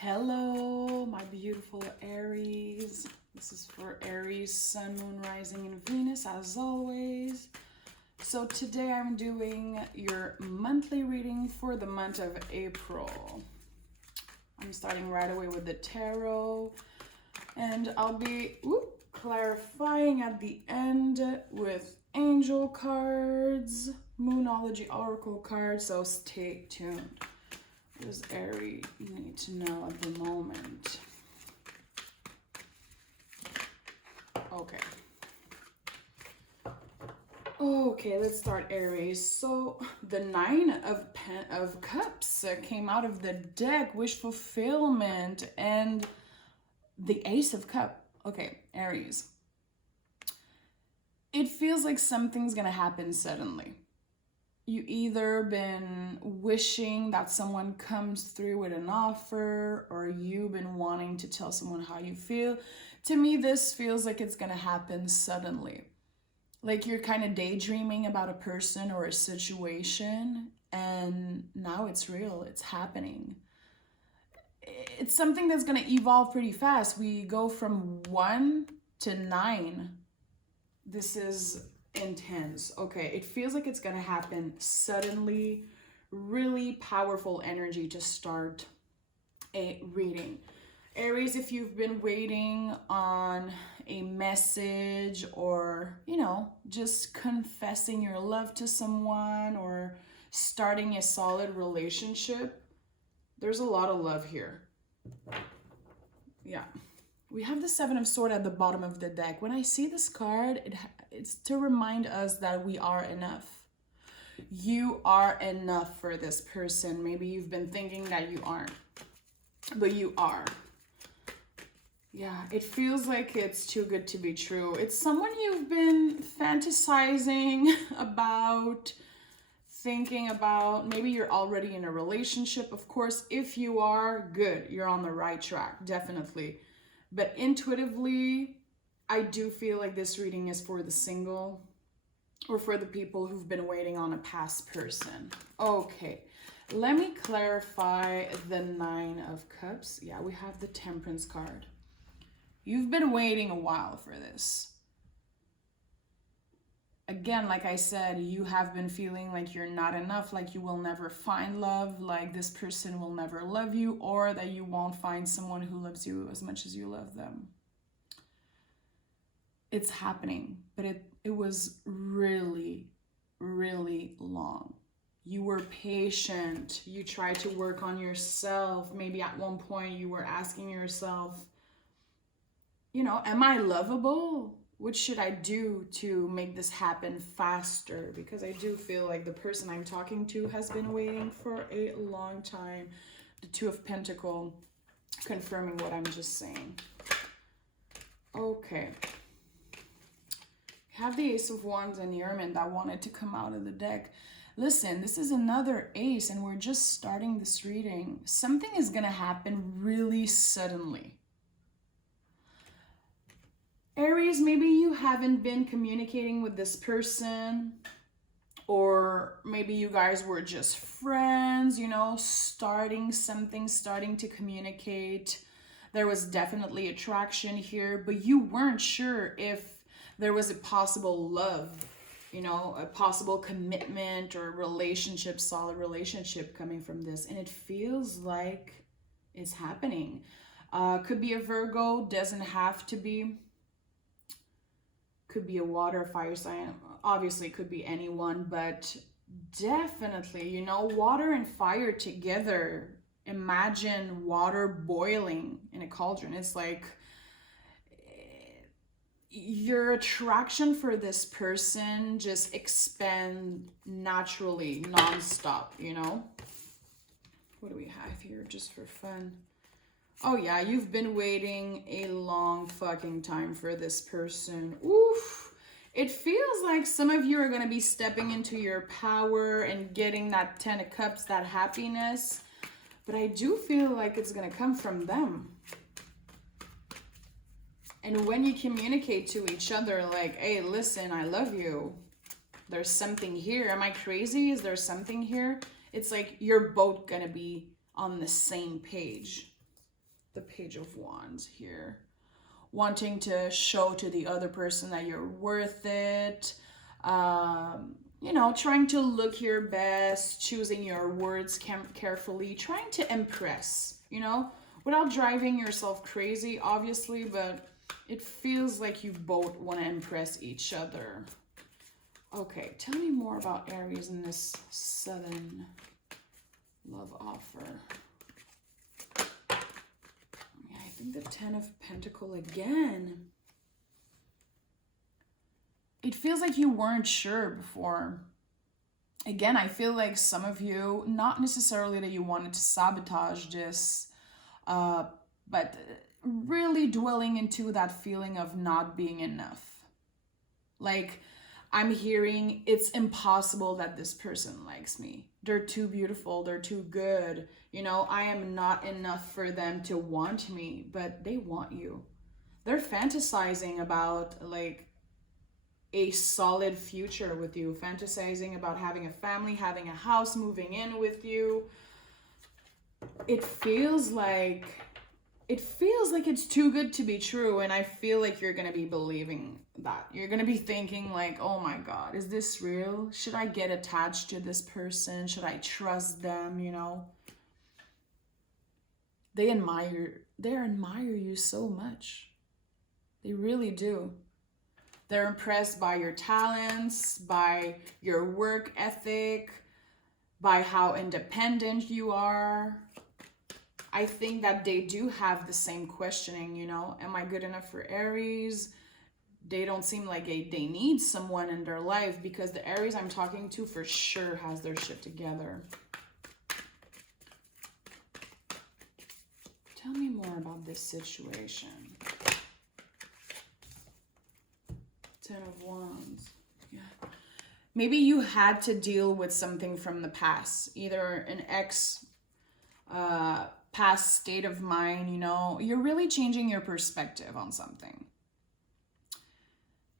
Hello, my beautiful Aries. This is for Aries, Sun, Moon, Rising, and Venus, as always. So today I'm doing your monthly reading for the month of April. I'm starting right away with the tarot, and I'll be clarifying at the end with angel cards, Moonology Oracle cards, so stay tuned. What does Aries need to know at the moment? Okay, let's start Aries. So the Nine of Cups came out of the deck, wish fulfillment, and the Ace of Cups. Okay, Aries. It feels like something's gonna happen suddenly. You either been wishing that someone comes through with an offer, or you've been wanting to tell someone how you feel. To me, this feels like it's gonna happen suddenly. Like you're kind of daydreaming about a person or a situation, and now it's real, it's happening. It's something that's gonna evolve pretty fast. We go from 1 to 9. This is intense. Okay, it feels like it's gonna happen suddenly. Really powerful energy to start a reading. Aries, if you've been waiting on a message, or just confessing your love to someone or starting a solid relationship, there's a lot of love here. Yeah. We have the Seven of Swords at the bottom of the deck. When I see this card, it's to remind us that we are enough. You are enough for this person. Maybe you've been thinking that you aren't, but you are. Yeah, it feels like it's too good to be true. It's someone you've been fantasizing about, thinking about. Maybe you're already in a relationship. Of course, if you are, good. You're on the right track, definitely. But intuitively, I do feel like this reading is for the single or for the people who've been waiting on a past person. Okay, let me clarify the Nine of Cups. Yeah, we have the Temperance card. You've been waiting a while for this. Again, like I said, you have been feeling like you're not enough, like you will never find love, like this person will never love you, or that you won't find someone who loves you as much as you love them. It's happening, but it was really, really long. You were patient. You tried to work on yourself. Maybe at one point you were asking yourself, am I lovable? What should I do to make this happen faster? Because I do feel like the person I'm talking to has been waiting for a long time. The Two of Pentacles, confirming what I'm just saying. Okay. Have the Ace of Wands and Ermine that wanted to come out of the deck. Listen, this is another ace, and we're just starting this reading. Something is going to happen really suddenly. Aries, maybe you haven't been communicating with this person, or maybe you guys were just friends, starting something, starting to communicate. There was definitely attraction here, but you weren't sure if there was a possible love, a possible commitment or relationship, solid relationship coming from this. And it feels like it's happening. Could be a Virgo, doesn't have to be. Could be a water, fire sign. Obviously, it could be anyone, but definitely, water and fire together. Imagine water boiling in a cauldron. It's like your attraction for this person just expand naturally, nonstop, What do we have here just for fun? Oh yeah, you've been waiting a long fucking time for this person. Oof. It feels like some of you are going to be stepping into your power and getting that 10 of Cups, that happiness. But I do feel like it's going to come from them. And when you communicate to each other like, hey, listen, I love you. There's something here. Am I crazy? Is there something here? It's like you're both going to be on the same page. the Page of Wands here. Wanting to show to the other person that you're worth it. You know, trying to look your best, choosing your words carefully, trying to impress, you know, without driving yourself crazy, obviously, but it feels like you both want to impress each other. Okay, tell me more about Aries in this sudden love offer. Yeah, I think the Ten of Pentacles again. It feels like you weren't sure before. Again, I feel like some of you, not necessarily that you wanted to sabotage this, but really dwelling into that feeling of not being enough. Like, I'm hearing it's impossible that this person likes me. They're too beautiful. They're too good. You know, I am not enough for them to want me, but they want you. They're fantasizing about like a solid future with you, fantasizing about having a family, having a house, moving in with you. It feels like it's too good to be true, and I feel like you're going to be believing that. You're going to be thinking like, "Oh my God, is this real? Should I get attached to this person? Should I trust them, you know?" They admire you so much. They really do. They're impressed by your talents, by your work ethic, by how independent you are. I think that they do have the same questioning, you know, am I good enough for Aries? They don't seem like they need someone in their life, because the Aries I'm talking to for sure has their shit together. Tell me more about this situation. Ten of Wands. Yeah. Maybe you had to deal with something from the past, either an ex, past state of mind, you know. You're really changing your perspective on something.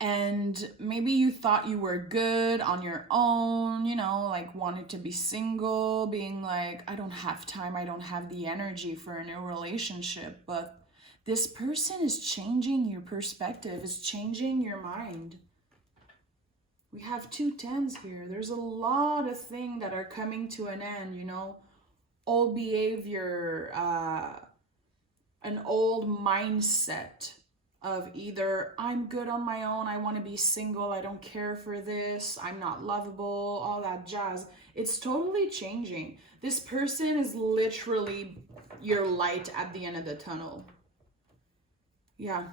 And maybe you thought you were good on your own, you know, like wanted to be single, being like, I don't have time, I don't have the energy for a new relationship. But this person is changing your perspective, is changing your mind. We have 2 tens here. There's a lot of things that are coming to an end, you know. Old behavior, an old mindset of either I'm good on my own, I want to be single, I don't care for this, I'm not lovable, all that jazz. It's totally changing. This person is literally your light at the end of the tunnel. Yeah.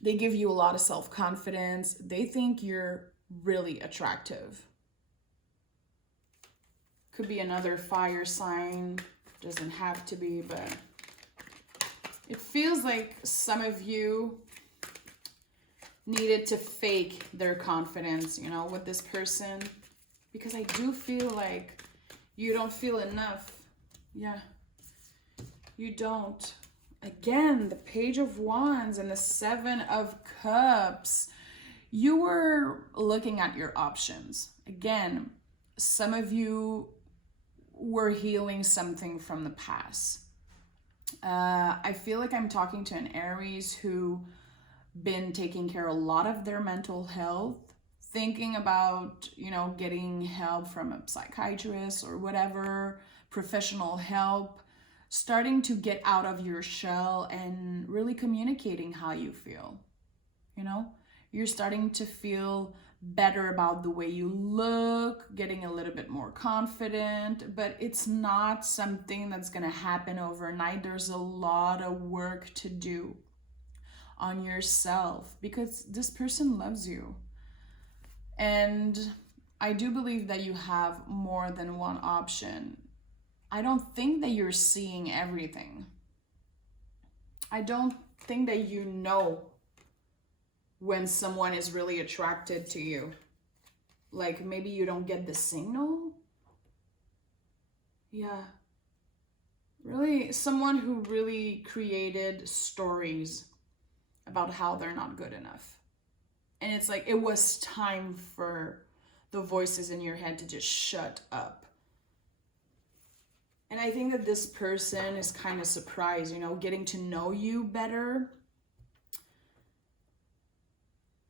They give you a lot of self-confidence. They think you're really attractive. Could be another fire sign. Doesn't have to be, but it feels like some of you needed to fake their confidence, you know, with this person. Because I do feel like you don't feel enough. Yeah. You don't. Again, the Page of Wands and the Seven of Cups. You were looking at your options. Again, some of you were healing something from the past. I feel like I'm talking to an Aries who been taking care of a lot of their mental health, thinking about, you know, getting help from a psychiatrist or whatever, professional help, starting to get out of your shell and really communicating how you feel. You know, you're starting to feel better about the way you look, getting a little bit more confident, but it's not something that's going to happen overnight. There's a lot of work to do on yourself because this person loves you. And I do believe that you have more than one option. I don't think that you're seeing everything. I don't think that you know when someone is really attracted to you. Like maybe you don't get the signal. Yeah. Really, someone who really created stories about how they're not good enough. And it's like, it was time for the voices in your head to just shut up. And I think that this person is kind of surprised, you know, getting to know you better.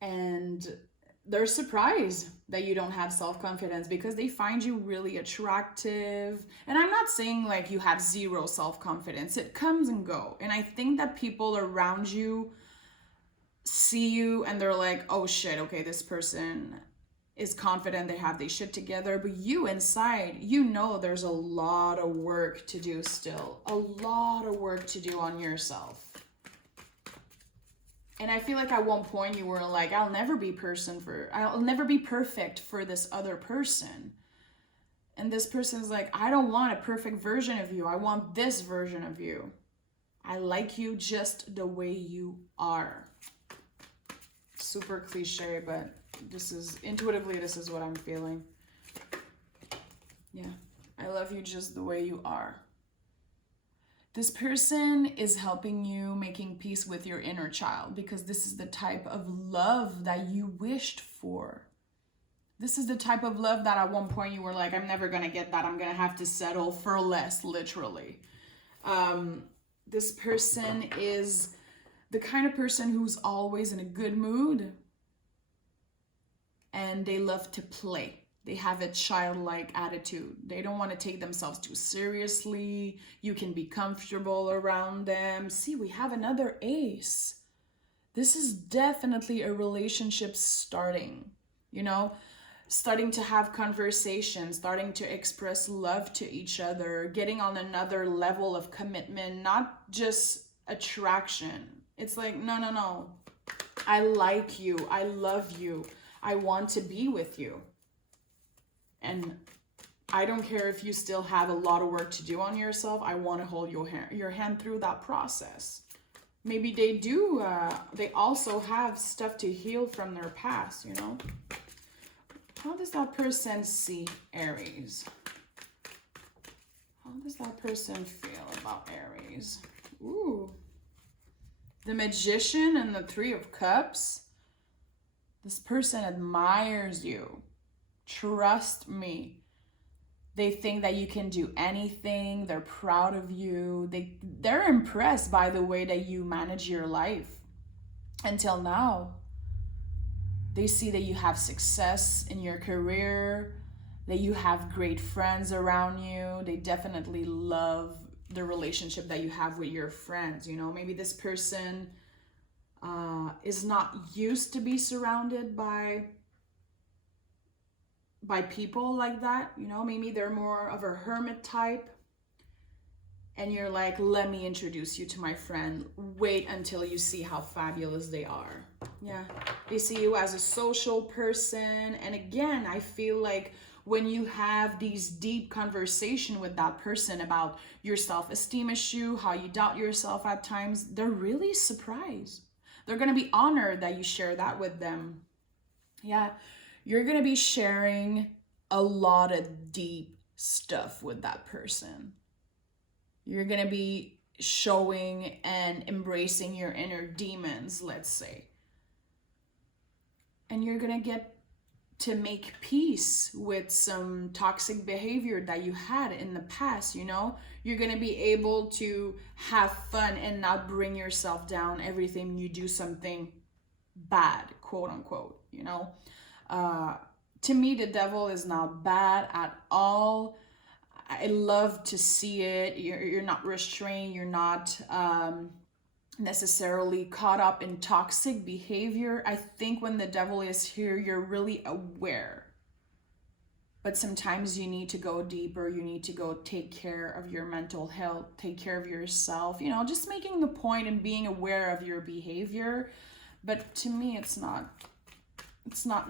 And they're surprised that you don't have self-confidence because they find you really attractive. And I'm not saying like you have zero self-confidence. It comes and go. And I think that people around you see you and they're like, oh shit, okay, this person is confident, they have their shit together. But you inside, you know there's a lot of work to do still. A lot of work to do on yourself. And I feel like at one point you were like, I'll never be perfect for this other person. And this person's like, I don't want a perfect version of you. I want this version of you. I like you just the way you are. Super cliche, but this is what I'm feeling. Yeah. I love you just the way you are. This person is helping you making peace with your inner child because this is the type of love that you wished for. This is the type of love that at one point you were like, I'm never going to get that. I'm going to have to settle for less, literally. This person is the kind of person who's always in a good mood. And they love to play. They have a childlike attitude. They don't want to take themselves too seriously. You can be comfortable around them. See, we have another ace. This is definitely a relationship starting, you know, starting to have conversations, starting to express love to each other, getting on another level of commitment, not just attraction. It's like, no. I like you. I love you. I want to be with you. And I don't care if you still have a lot of work to do on yourself. I want to hold your hand through that process. Maybe they do. They also have stuff to heal from their past, you know. How does that person see Aries? How does that person feel about Aries? Ooh. The Magician and the Three of Cups. This person admires you. Trust me. They think that you can do anything. They're proud of you. They're impressed by the way that you manage your life until now. They see that you have success in your career, that you have great friends around you. They definitely love the relationship that you have with your friends. You know, maybe this person is not used to be surrounded by people like that, you know. Maybe they're more of a hermit type, and you're like, let me introduce you to my friend. Wait until you see how fabulous they are. Yeah, they see you as a social person. And again, I feel like when you have these deep conversation with that person about your self-esteem issue, how you doubt yourself at times, they're really surprised. They're going to be honored that you share that with them. Yeah. You're going to be sharing a lot of deep stuff with that person. You're going to be showing and embracing your inner demons, let's say. And you're going to get to make peace with some toxic behavior that you had in the past, you know? You're going to be able to have fun and not bring yourself down every time you do something bad, quote unquote, you know? To me, the devil is not bad at all. I love to see it. You're not restrained. You're not necessarily caught up in toxic behavior. I think when the devil is here, you're really aware. But sometimes you need to go deeper. You need to go take care of your mental health, take care of yourself, you know, just making the point and being aware of your behavior. But to me, it's not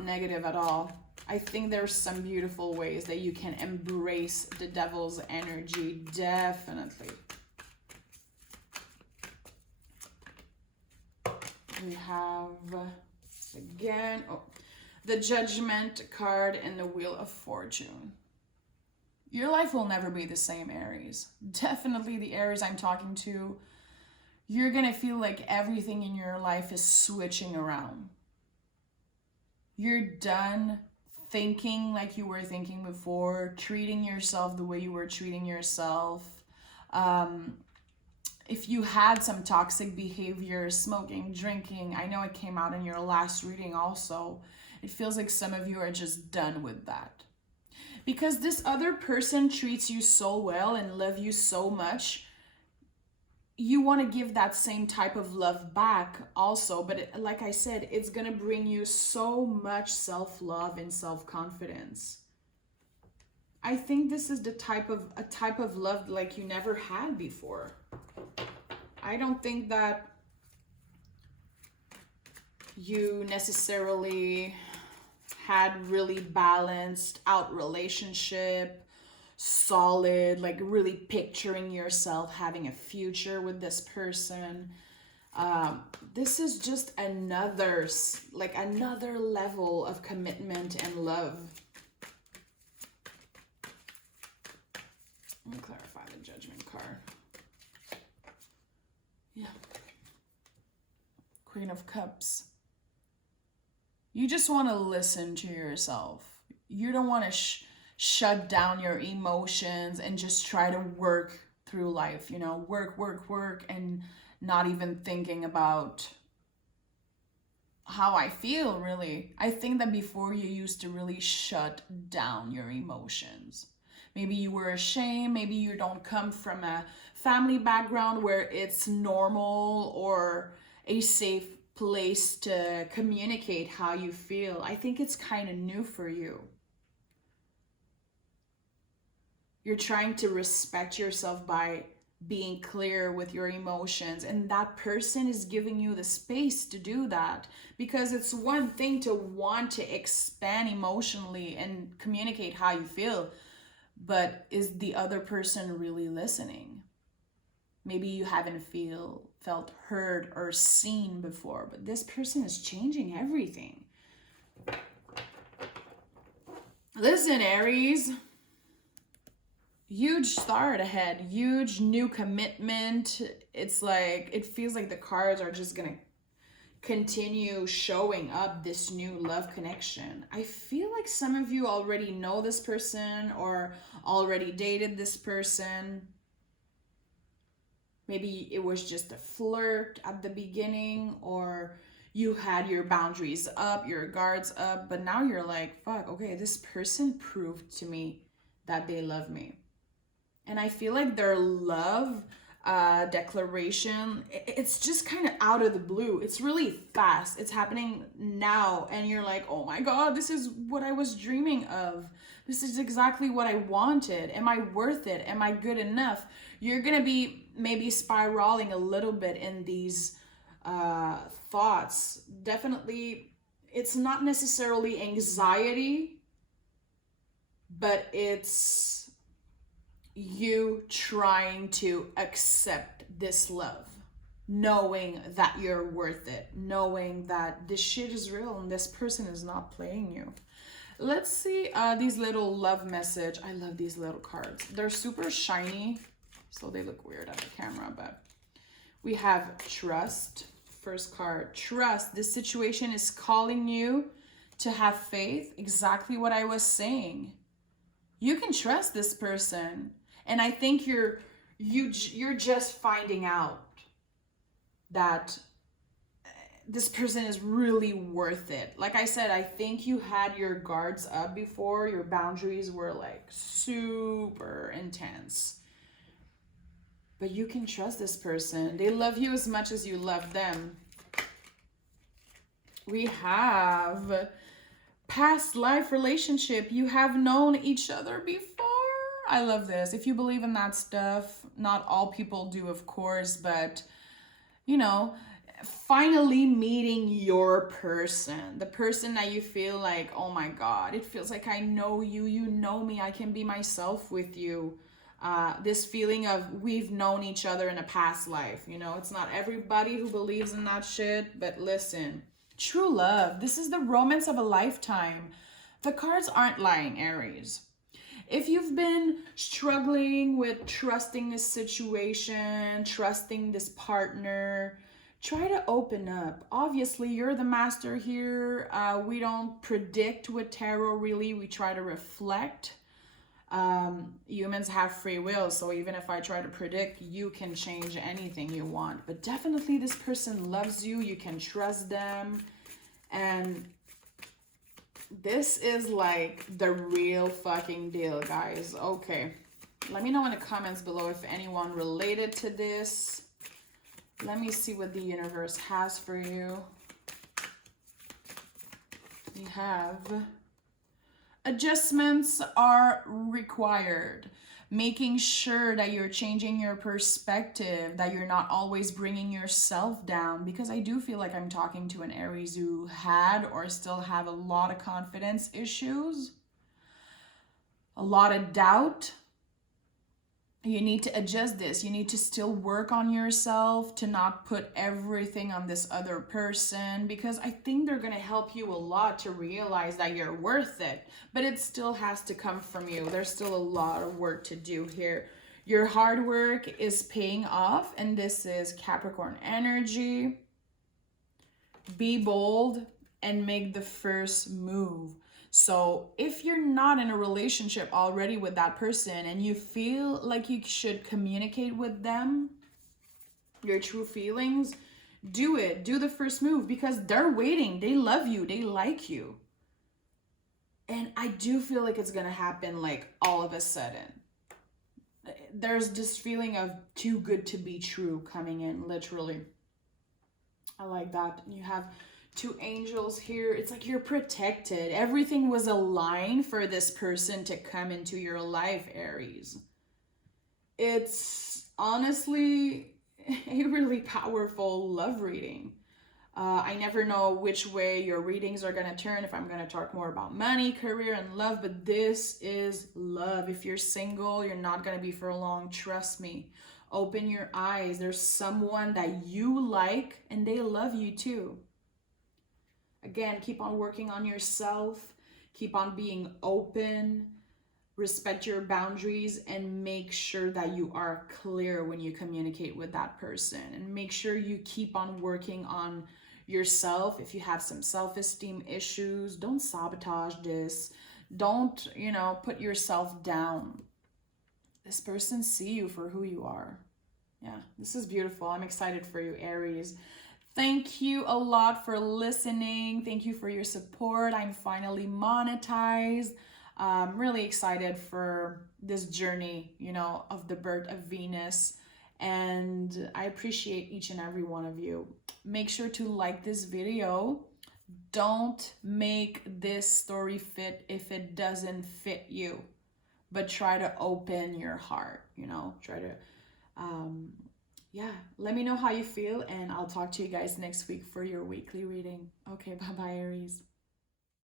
negative at all. I think there's some beautiful ways that you can embrace the devil's energy, definitely. We have, again, the Judgment card and the Wheel of Fortune. Your life will never be the same, Aries. Definitely the Aries I'm talking to, you're going to feel like everything in your life is switching around. You're done thinking like you were thinking before, treating yourself the way you were treating yourself. If you had some toxic behavior, smoking, drinking, I know it came out in your last reading also. It feels like some of you are just done with that. Because this other person treats you so well and love you so much, you want to give that same type of love back also. But like I said, it's going to bring you so much self-love and self-confidence. I think this is a type of love like you never had before. I don't think that you necessarily had really balanced out relationship, solid, like really picturing yourself having a future with this person. This is just another level of commitment and love. Let me clarify the Judgment card. Yeah. Queen of Cups. You just want to listen to yourself. You don't want to shut down your emotions and just try to work through life, you know, work, and not even thinking about how I feel, really. I think that before you used to really shut down your emotions. Maybe you were ashamed, maybe you don't come from a family background where it's normal or a safe place to communicate how you feel. I think it's kind of new for you. You're trying to respect yourself by being clear with your emotions, and that person is giving you the space to do that, because it's one thing to want to expand emotionally and communicate how you feel, but is the other person really listening? Maybe you haven't felt heard or seen before, but this person is changing everything. Listen, Aries, huge start ahead, huge new commitment. It's like, it feels like the cards are just gonna continue showing up this new love connection. I feel like some of you already know this person or already dated this person. Maybe it was just a flirt at the beginning, or you had your boundaries up, your guards up, but now you're like, fuck, okay, this person proved to me that they love me. And I feel like their love declaration, it's just kind of out of the blue. It's really fast. It's happening now. And you're like, oh my God, this is what I was dreaming of. This is exactly what I wanted. Am I worth it? Am I good enough? You're going to be maybe spiraling a little bit in these thoughts. Definitely, it's not necessarily anxiety, but it's you trying to accept this love, knowing that you're worth it, knowing that this shit is real and this person is not playing you. Let's see these little love message. I love these little cards. They're super shiny, so they look weird on the camera, but we have trust. First card, trust. This situation is calling you to have faith. Exactly what I was saying. You can trust this person. And I think you're just finding out that this person is really worth it. Like I said, I think you had your guards up before. Your boundaries were like super intense. But you can trust this person. They love you as much as you love them. We have past life relationship. You have known each other before. I love this. If you believe in that stuff, not all people do, of course, but you know, finally meeting your person, the person that you feel like, oh my God, it feels like I know you, you know me, I can be myself with you. This feeling of we've known each other in a past life, you know, it's not everybody who believes in that shit, but listen, true love, this is the romance of a lifetime. The cards aren't lying, Aries. If you've been struggling with trusting this situation, trusting this partner, try to open up. Obviously, you're the master here. We don't predict with tarot, really. We try to reflect. Humans have free will, so even if I try to predict, you can change anything you want. But definitely this person loves you. You can trust them. And this is like the real fucking deal, guys. Okay. Let me know in the comments below if anyone related to this. Let me see what the universe has for you. We have adjustments are required. Making sure that you're changing your perspective, that you're not always bringing yourself down. Because I do feel like I'm talking to an Aries who had or still have a lot of confidence issues, a lot of doubt. You need to adjust this. You need to still work on yourself, to not put everything on this other person, because I think they're going to help you a lot to realize that you're worth it. But it still has to come from you. There's still a lot of work to do here. Your hard work is paying off, and this is Capricorn energy. Be bold and make the first move. So if you're not in a relationship already with that person and you feel like you should communicate with them your true feelings, do it. Do the first move, because they're waiting. They love you. They like you. And I do feel like it's going to happen like all of a sudden. There's this feeling of too good to be true coming in, literally. I like that. You have 2 angels here. It's like you're protected. Everything was aligned for this person to come into your life, Aries. It's honestly a really powerful love reading. I never know which way your readings are going to turn, if I'm going to talk more about money, career, and love, but this is love. If you're single, you're not going to be for long. Trust me. Open your eyes. There's someone that you like and they love you too. Again, keep on working on yourself, keep on being open, respect your boundaries, and make sure that you are clear when you communicate with that person. And make sure you keep on working on yourself. If you have some self-esteem issues, don't sabotage this. Don't, put yourself down. This person see you for who you are. Yeah, this is beautiful. I'm excited for you, Aries. Thank you a lot for listening. Thank you for your support. I'm finally monetized. I'm really excited for this journey, of the birth of Venus. And I appreciate each and every one of you. Make sure to like this video. Don't make this story fit if it doesn't fit you. But try to open your heart, try to... let me know how you feel, and I'll talk to you guys next week for your weekly reading. Okay, bye-bye, Aries.